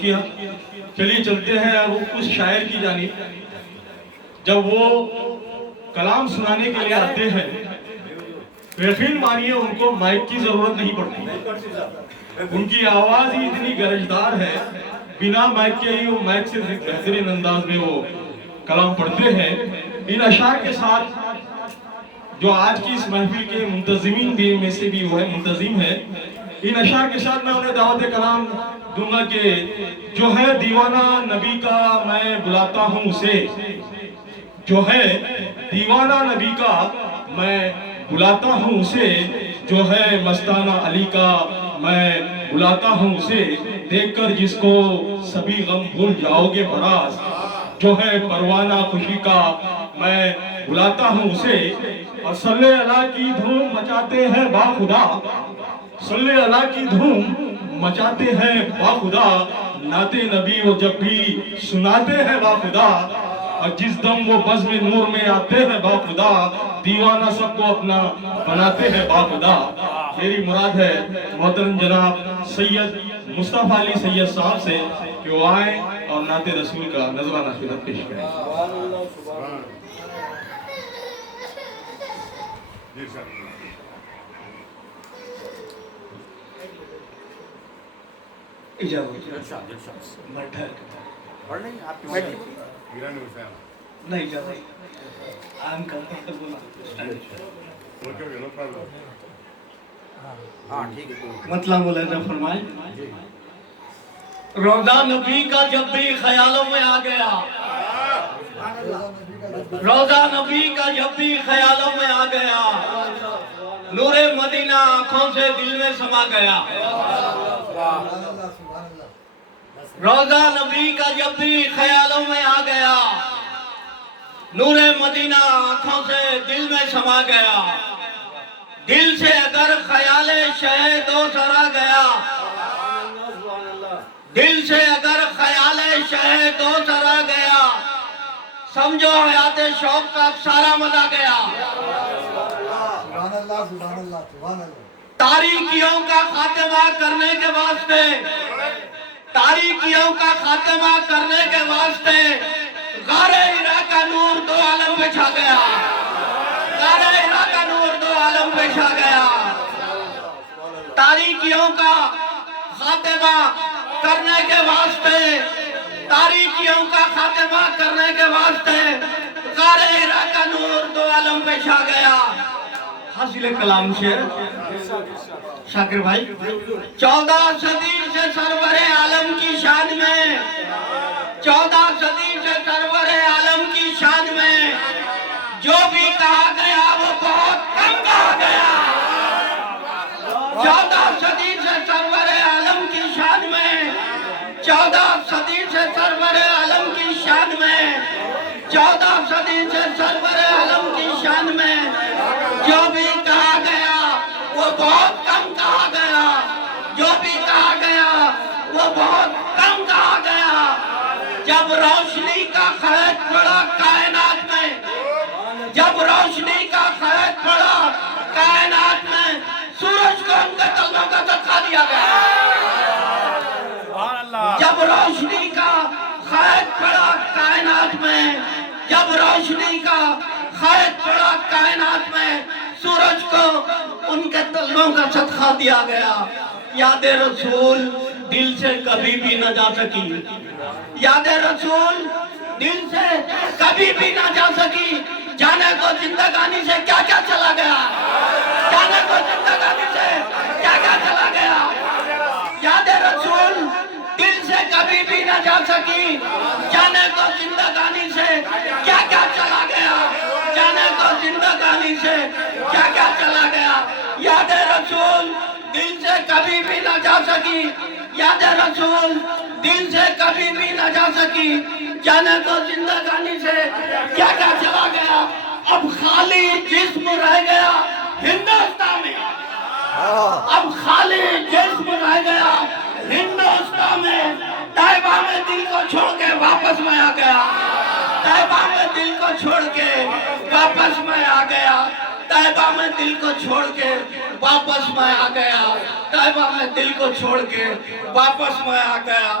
کیا. چلیے چلتے ہیں اس شاعر کی جانب. جب وہ کلام سنانے کے لیے آتے ہیں یقین مانیے ان کو مائک کی ضرورت نہیں پڑتی. ان کی آواز ہی اتنی گرجدار ہے, بنا مائک کے ہی وہ مائک سے بہترین انداز میں وہ کلام پڑھتے ہیں. ان اشعار کے ساتھ جو آج کی اس محفل کے منتظمین بھی میں سے بھی وہ ہے منتظم ہے, ان اشعار کے ساتھ میں انہیں دعوت کلام دوں گا کہ جو ہے دیوانہ نبی کا میں بلاتا ہوں اسے, جو ہے دیوانہ نبی کا میں بلاتا ہوں اسے, جو ہے مستانہ علی کا میں بلاتا ہوں اسے, دیکھ کر جس کو سبھی غم بھول جاؤ گے براز, جو ہے پروانہ خوشی کا میں بلاتا ہوں اسے. اور صلی اللہ کی دھوم مچاتے ہیں با خدا, صلی اللہ کی دھوم مچاتے ہیں با خدا, نعت نبی وہ جب بھی سناتے ہیں با خدا, اور جس دم وہ بزم نور میں آتے ہیں با خدا, دیوانہ سب کو اپنا بناتے ہیں با خدا. میری مراد ہے محترم جناب سید مصطفیٰ علی سید صاحب سے کہ وہ آئیں اور نعت رسول کا نظرہ نافذت پیش کریں. مطلب مولانا فرمائیں. روضہ نبی کا جب بھی خیالوں میں آ گیا, روضہ نبی کا جب بھی خیالوں میں آ گیا, نور مدینہ آنکھوں سے دل میں سما گیا. روضہ نبی کا جب بھی خیالوں میں آ گیا, نور مدینہ آنکھوں سے دل میں سما گیا. دل سے اگر خیال شہ دو سرا گیا, دل سے اگر خیال شہ دو سرا گیا, سمجھو حیات شوق کا سارا مزہ گیا. تاریکیوں کا خاتمہ کرنے کے واسطے, تاریکیوں کا خاتمہ کرنے کے واسطے غار ہرا کا نور دو عالم پہ چھا گیا, غار ہرا کا نور دو عالم پہ چھا گیا. تاریکیوں کا خاتمہ کرنے کے واسطے, تاریکیوں کا خاتمہ کرنے کے واسطے غار ہرا کا نور دو عالم پہ چھا گیا. حاصل کلام شعر شاکر بھائی. 14 صدی سے سرور عالم کی شان میں, 14 صدی سے سرور عالم کی شان میں جو بھی کہا گیا وہ بہت کم کہا گیا. 14 صدی سے سرور عالم کی شان میں, 14 صدی سے سرور عالم کی شان میں, 14 صدی سے سرور عالم کی شان میں جو بھی کہا گیا وہ بہت کم کہا گیا, جو بھی کہا گیا وہ بہت کم کہا گیا. جب روشنی کا خیز پڑا کائنات میں, جب روشنی کا خیز پڑا کائنات میں, سورج کو ان کے طلبوں کا صدقہ دیا گیا. جب روشنی کا خیز پڑا کائنات میں, جب روشنی کا خیز پڑا کائنات میں, سورج کو ان کے طلبوں کا صدقہ دیا گیا. یاد رسول دل سے کبھی بھی نہ جا سکی, یاد رسول دل سے کبھی بھی نہ جا سکی. جانے کو زندگانی سے کیا کیا چلا گیا, جانے کو زندگانی سے کیا کیا چلا گیا. یاد رسول دل سے کبھی بھی نہ جا سکی, جانے کو زندگانی سے کیا کیا چلا گیا, جانے کو زندگانی سے کیا کیا چلا گیا. یاد رسول دل سے کبھی بھی نہ جا سکی, یاد رسول دل سے کبھی بھی نہ جا سکی, جانے کو زندگانی سے کیا کیا چلا گیا. اب خالی جسم رہ گیا ہندوستان میں, اب خالی جسم رہ گیا ہندوستان میں. طیبہ میں دل کو چھوڑ کے واپس میں آ گیا, طیبہ میں دل کو چھوڑ کے واپس میں آ گیا, طیبہ میں دل کو چھوڑ کے واپس میں آ گیا, طیبہ میں دل کو چھوڑ کے واپس میں آ گیا.